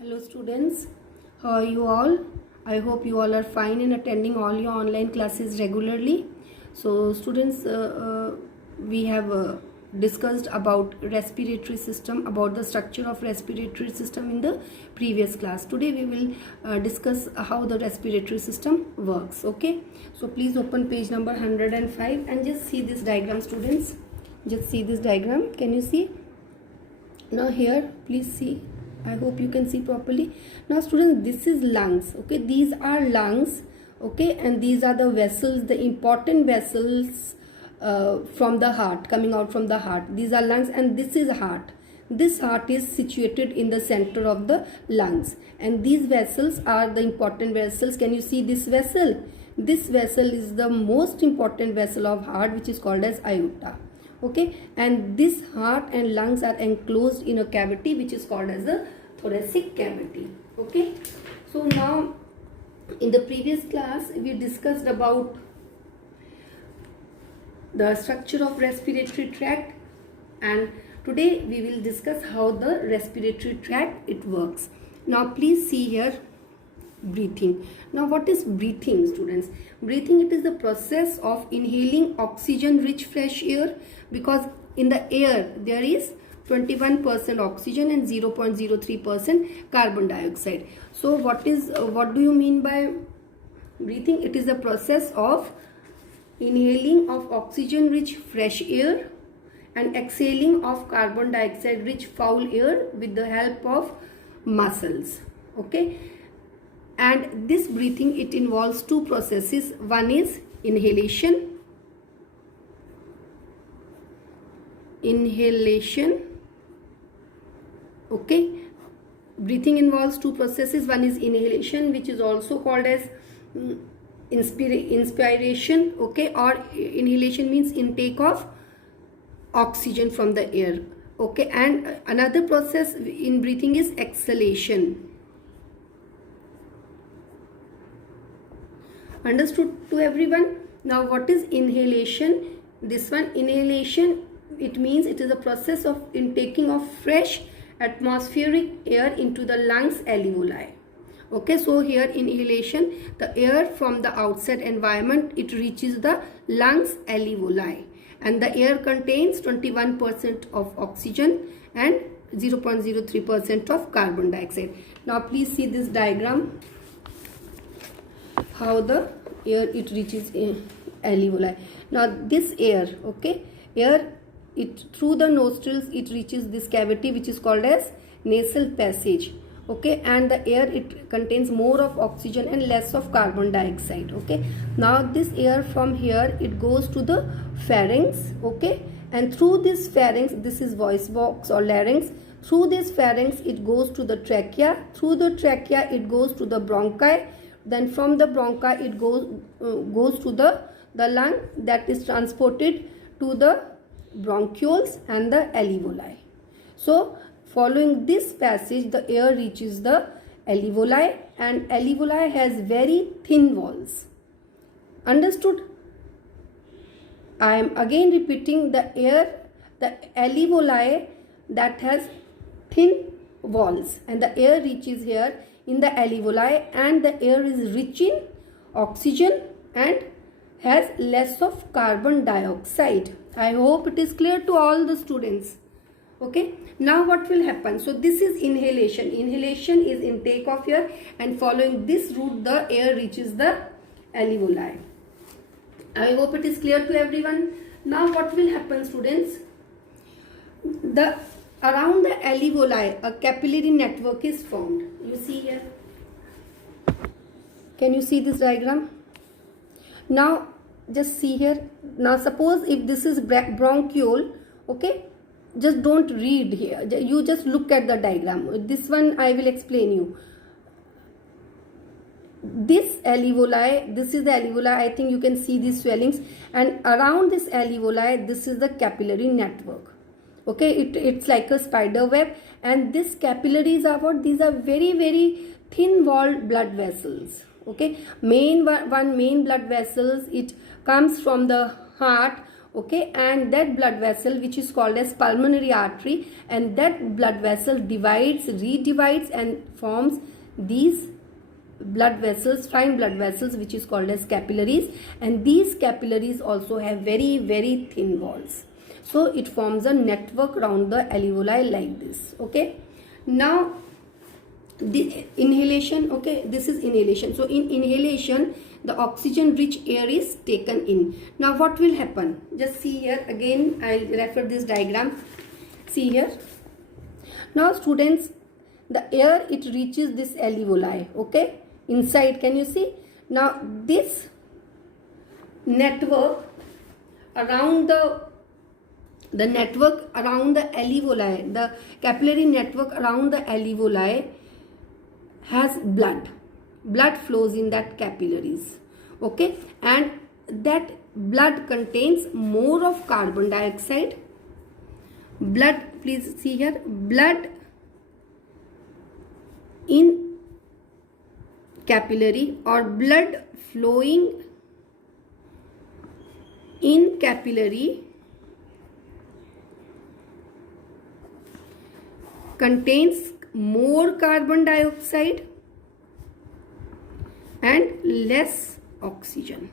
Hello students, how are you all? I hope you all are fine and attending all your online classes regularly. So students, we have discussed about respiratory system, about the structure of respiratory system in the previous class. Today we will discuss how the respiratory system works. Okay, so please open page number 105 and just see this diagram, students. Just see this diagram. Can you see? Now here, please see. I hope you can see properly. Now students, this is lungs. Okay, these are lungs. Okay, and these are the vessels, the important vessels from the heart, coming out from the heart. These are lungs and this is heart. This heart is situated in the center of the lungs, and these vessels are the important vessels. Can you see this vessel? This vessel is the most important vessel of heart, which is called as aorta. Okay, and this heart and lungs are enclosed in a cavity which is called as a thoracic cavity. Okay, so now in the previous class we discussed about the structure of respiratory tract, and today we will discuss how the respiratory tract it works. Now please see here, breathing. Now what is breathing, students? Breathing, it is the process of inhaling oxygen rich fresh air, because in the air there is 21% oxygen and 0.03% carbon dioxide. So what do you mean by breathing? It is the process of inhaling of oxygen rich fresh air and exhaling of carbon dioxide rich foul air with the help of muscles. Okay, and this breathing, it involves two processes. One is inhalation. Okay, breathing involves two processes. One is inhalation, which is also called as inspiration. Okay, or inhalation means intake of oxygen from the air. Okay, and another process in breathing is exhalation. Understood to everyone? Now what is inhalation? This one, inhalation, it means it is a process of intaking of fresh atmospheric air into the lungs alveoli. Okay, so here inhalation, the air from the outside environment, it reaches the lungs alveoli, and the air contains 21% of oxygen and 0.03% of carbon dioxide. Now please see this diagram, how the air it reaches alveoli. Now this air, okay, air, it through the nostrils it reaches this cavity which is called as nasal passage. Okay, and the air, it contains more of oxygen and less of carbon dioxide. Okay, now this air from here, it goes to the pharynx. Okay, and through this pharynx, this is voice box or larynx, through this pharynx it goes to the trachea, through the trachea it goes to the bronchi, then from the bronchi it goes to the lung, that is transported to the bronchioles and the alveoli. So following this passage, the air reaches the alveoli, and alveoli has very thin walls. Understood? I am again repeating, the alveoli that has thin walls, and the air reaches here in the alveoli, and the air is rich in oxygen and has less of carbon dioxide. I hope it is clear to all the students. Okay, now what will happen? So this is inhalation. Inhalation is intake of air, and following this route the air reaches the alveoli. I hope it is clear to everyone. Now what will happen, students? Around the alveoli a capillary network is formed. You see here. Can you see this diagram? Now just see here. Now suppose if this is bronchiole, okay, just don't read here, you just look at the diagram. This one I will explain you. This alveoli, this is the alveoli, I think you can see these swellings, and around this alveoli this is the capillary network. Okay, it's like a spider web, and this capillaries are what? These are very, very thin walled blood vessels. Okay, one main blood vessels, it comes from the heart. okay, and that blood vessel which is called as pulmonary artery, and that blood vessel redivides and forms these blood vessels, fine blood vessels, which is called as capillaries, and these capillaries also have very thin walls. So it forms a network around the alveoli like this, okay. Now the inhalation, okay, this is inhalation. So in inhalation, the oxygen rich air is taken in. Now what will happen? Just see here again, I'll refer this diagram. See here. Now students, the air, it reaches this alveoli, okay, inside. Can you see? Now this network around the network around the alveoli, the capillary network around the alveoli has blood flows in that capillaries, okay, and that blood contains more of carbon dioxide. Blood, please see here, blood in capillary or blood flowing in capillary contains more carbon dioxide and less oxygen.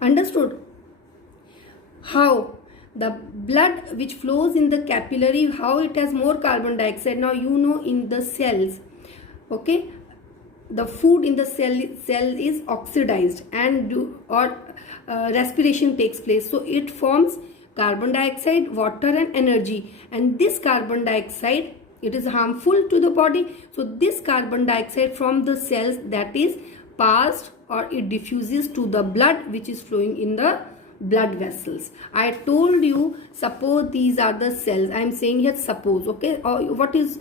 Understood? How the blood which flows in the capillary, how it has more carbon dioxide? Now you know in the cells, okay, the food in the cell is oxidized and respiration takes place, so it forms carbon dioxide, water and energy, and this carbon dioxide, it is harmful to the body. So this carbon dioxide from the cells, that is passed or it diffuses to the blood which is flowing in the blood vessels. I told you, suppose these are the cells. I am saying here suppose, okay, or what is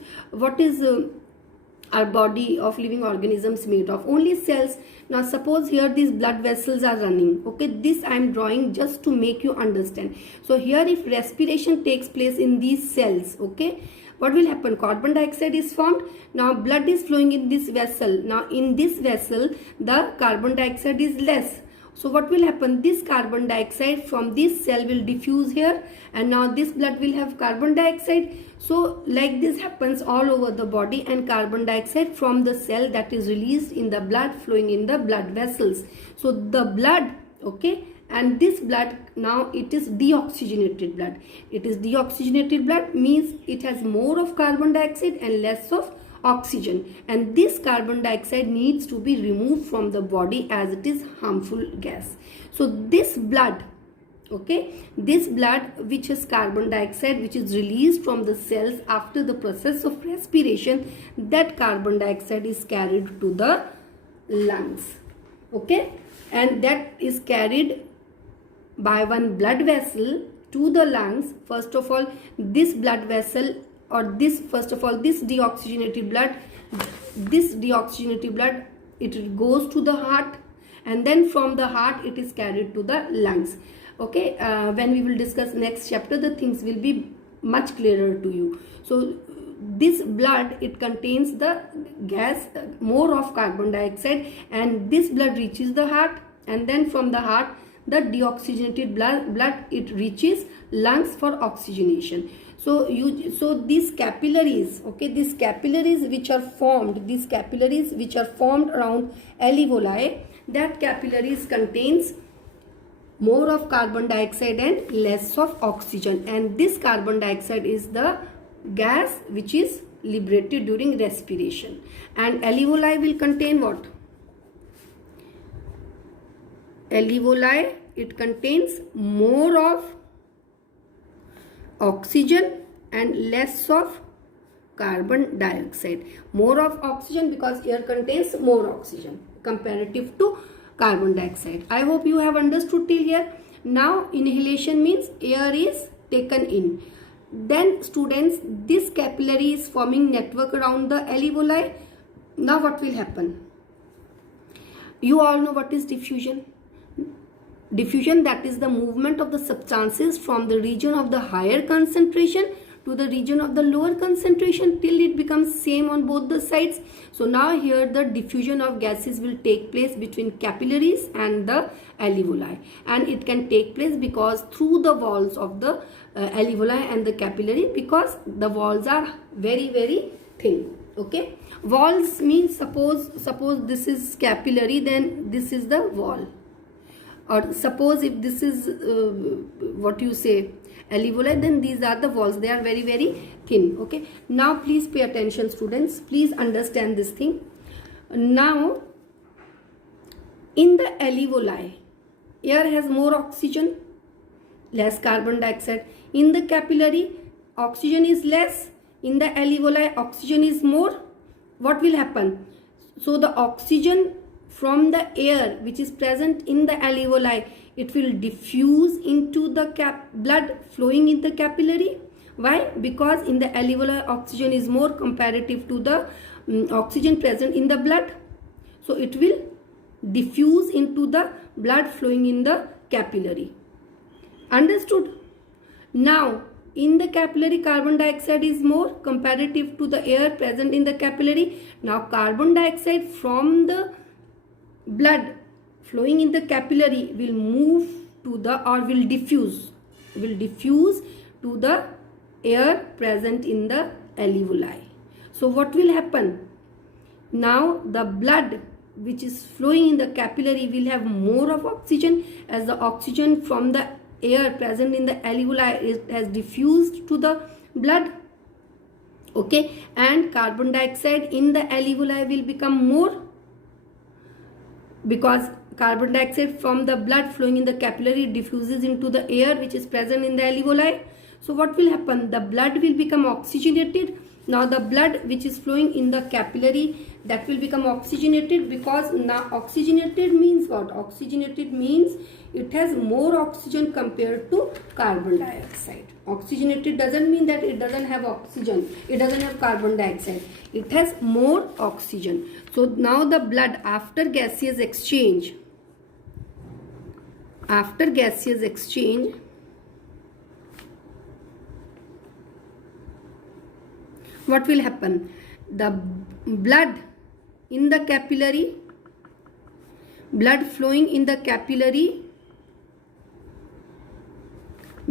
our body of living organisms made of? Only cells. Now suppose here these blood vessels are running, okay, this I am drawing just to make you understand. So here if respiration takes place in these cells, okay, what will happen? Carbon dioxide is formed. Now blood is flowing in this vessel. Now in this vessel the carbon dioxide is less. So what will happen? This carbon dioxide from this cell will diffuse here, and now this blood will have carbon dioxide. So like this happens all over the body, and carbon dioxide from the cell that is released in the blood flowing in the blood vessels. So the blood, okay, and this blood, now it is deoxygenated blood. It is deoxygenated blood means it has more of carbon dioxide and less of oxygen, and this carbon dioxide needs to be removed from the body as it is harmful gas. So this blood, okay, this blood which has carbon dioxide which is released from the cells after the process of respiration, that carbon dioxide is carried to the lungs, okay, and that is carried by one blood vessel to the lungs. First of all, this blood vessel, or this, first of all, this deoxygenated blood, it goes to the heart, and then from the heart it is carried to the lungs, okay. When we will discuss next chapter, the things will be much clearer to you. So this blood, it contains the gas, more of carbon dioxide, and this blood reaches the heart, and then from the heart the deoxygenated blood it reaches lungs for oxygenation. So these capillaries, okay, these capillaries which are formed around alveoli, that capillaries contains more of carbon dioxide and less of oxygen, and this carbon dioxide is the gas which is liberated during respiration. And alveoli will contain what? Alveoli, it contains more of oxygen and less of carbon dioxide. More of oxygen because air contains more oxygen comparative to carbon dioxide. I hope you have understood till here. Now inhalation means air is taken in. Then students, this capillary is forming network around the alveoli. Now what will happen? You all know what is diffusion. Diffusion, that is the movement of the substances from the region of the higher concentration to the region of the lower concentration till it becomes same on both the sides. So now here the diffusion of gases will take place between capillaries and the alveoli, and it can take place because through the walls of the alveoli and the capillary, because the walls are very thin. Okay, walls means suppose this is capillary, then this is the wall, or suppose if this is what you say alveoli, then these are the walls, they are very thin. Okay, now please pay attention students, please understand this thing. Now in the alveoli air has more oxygen, less carbon dioxide. In the capillary oxygen is less, in the alveoli oxygen is more. What will happen? So the oxygen from the air which is present in the alveoli, it will diffuse into the blood flowing in the capillary. Why? Because in the alveoli oxygen is more comparative to the oxygen present in the blood. So it will diffuse into the blood flowing in the capillary. Understood? Now in the capillary carbon dioxide is more comparative to the air present in the capillary. Now carbon dioxide from the blood flowing in the capillary will move to the, or will diffuse to the air present in the alveoli. So what will happen? Now the blood which is flowing in the capillary will have more of oxygen, as the oxygen from the air present in the alveoli has diffused to the blood. Okay, and carbon dioxide in the alveoli will become more, because carbon dioxide from the blood flowing in the capillary diffuses into the air which is present in the alveoli. So what will happen? The blood will become oxygenated. Now the blood which is flowing in the capillary, that will become oxygenated, because now oxygenated means what? Oxygenated means it has more oxygen compared to carbon dioxide. Oxygenated doesn't mean that it doesn't have oxygen, it doesn't have carbon dioxide, it has more oxygen. So now the blood after gaseous exchange, what will happen? The blood in the capillary, blood flowing in the capillary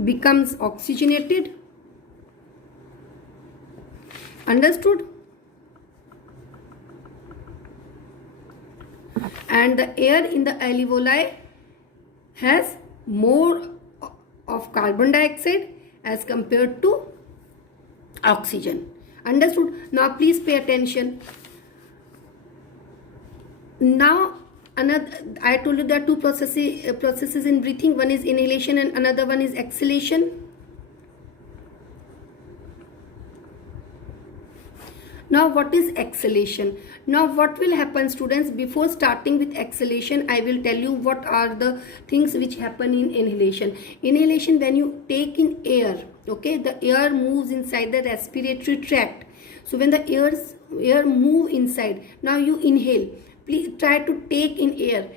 becomes oxygenated. Understood? And the air in the alveoli has more of carbon dioxide as compared to oxygen. Understood? Now please pay attention. Now another, I told you there are two processes in breathing. One is inhalation and another one is exhalation. Now what is exhalation? Now what will happen, students? Before starting with exhalation, I will tell you what are the things which happen in inhalation. Inhalation, when you take in air, okay, the air moves inside the respiratory tract. So when the air move inside, now you inhale. Please try to take in air.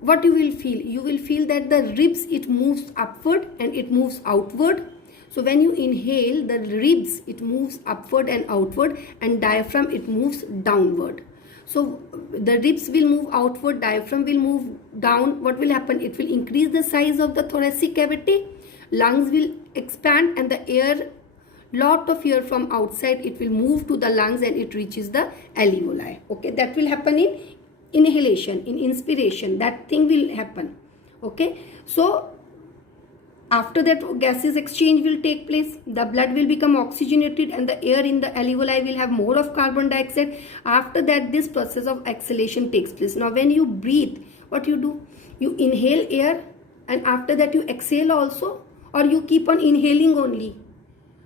What you will feel? You will feel that the ribs, it moves upward and it moves outward. So when you inhale, the ribs, it moves upward and outward, and diaphragm, it moves downward. So the ribs will move outward, diaphragm will move down. What will happen? It will increase the size of the thoracic cavity, lungs will expand, and the air, lot of air from outside, it will move to the lungs and it reaches the alveoli. Okay, that will happen in inhalation. In inspiration, that thing will happen. Okay, so after that, gases exchange will take place. The blood will become oxygenated and the air in the alveoli will have more of carbon dioxide. After that, this process of exhalation takes place. Now, when you breathe, what you do? You inhale air and after that you exhale also, or you keep on inhaling only.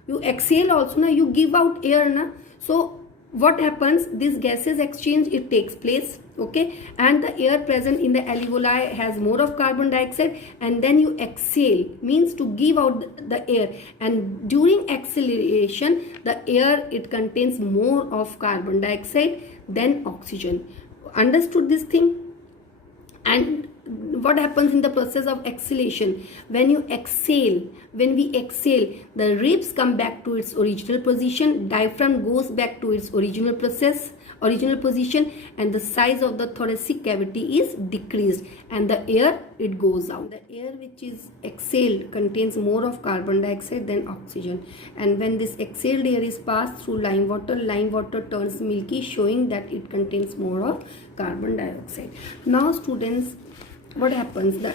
You exhale also, now you give out air. Na? So, what happens? This gases exchange, it takes place. Okay, and the air present in the alveoli has more of carbon dioxide, and then you exhale, means to give out the air, and during exhalation the air, it contains more of carbon dioxide than oxygen. Understood this thing? And what happens in the process of exhalation? When we exhale, the ribs come back to its original position, diaphragm goes back to its original position, and the size of the thoracic cavity is decreased, and the air, it goes out. The air which is exhaled contains more of carbon dioxide than oxygen, and when this exhaled air is passed through lime water turns milky, showing that it contains more of carbon dioxide. Now students, what happens? The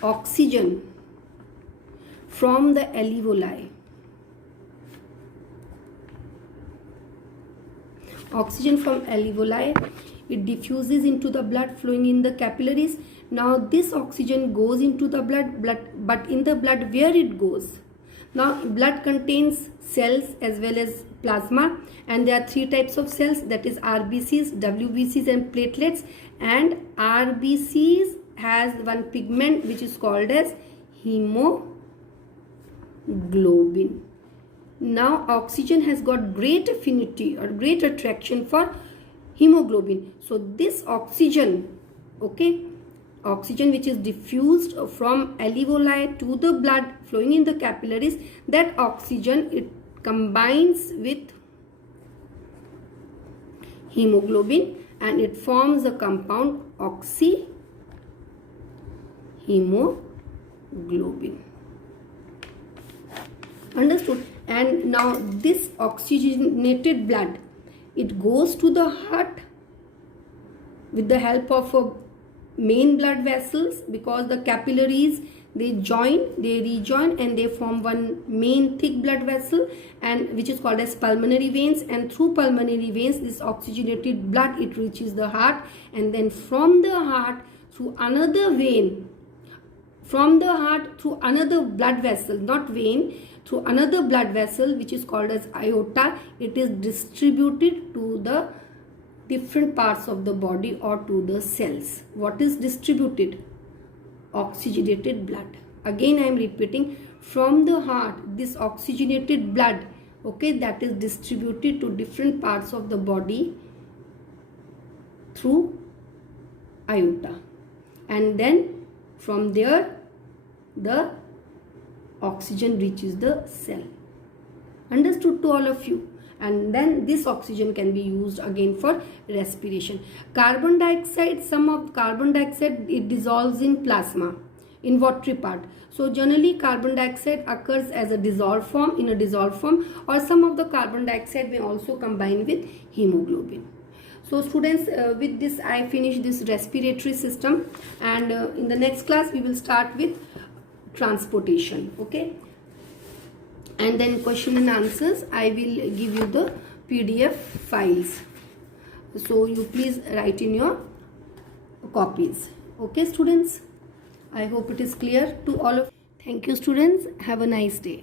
oxygen from the alveoli, it diffuses into the blood flowing in the capillaries. Now this oxygen goes into the blood, but in the blood, where it goes? Now blood contains cells as well as plasma, and there are three types of cells, that is RBCs, WBCs and platelets. And RBCs has one pigment which is called as hemoglobin. Now oxygen has got great affinity or great attraction for hemoglobin. So this oxygen, oxygen which is diffused from alveoli to the blood flowing in the capillaries, that oxygen, it combines with hemoglobin and it forms a compound oxyhemoglobin. Understood? And now this oxygenated blood, it goes to the heart with the help of main blood vessels, because the capillaries, they rejoin and they form one main thick blood vessel, and which is called as pulmonary veins. And through pulmonary veins, this oxygenated blood, it reaches the heart, and then from the heart through another vein, from the heart through another blood vessel, not vein, through another blood vessel which is called as aorta, it is distributed to the different parts of the body or to the cells. What is distributed? Oxygenated blood. Again I am repeating, from the heart, this oxygenated blood, that is distributed to different parts of the body through aorta, and then from there the oxygen reaches the cell. Understood to all of you? And then this oxygen can be used again for respiration. Carbon dioxide, some of carbon dioxide, it dissolves in plasma, in watery part. So generally carbon dioxide occurs as a dissolved form, or some of the carbon dioxide may also combine with hemoglobin. So students, with this I finish this respiratory system, and in the next class we will start with transportation. And then question and answers, I will give you the PDF files, so you please write in your copies. Students, I hope it is clear to all of you. Thank you students, have a nice day.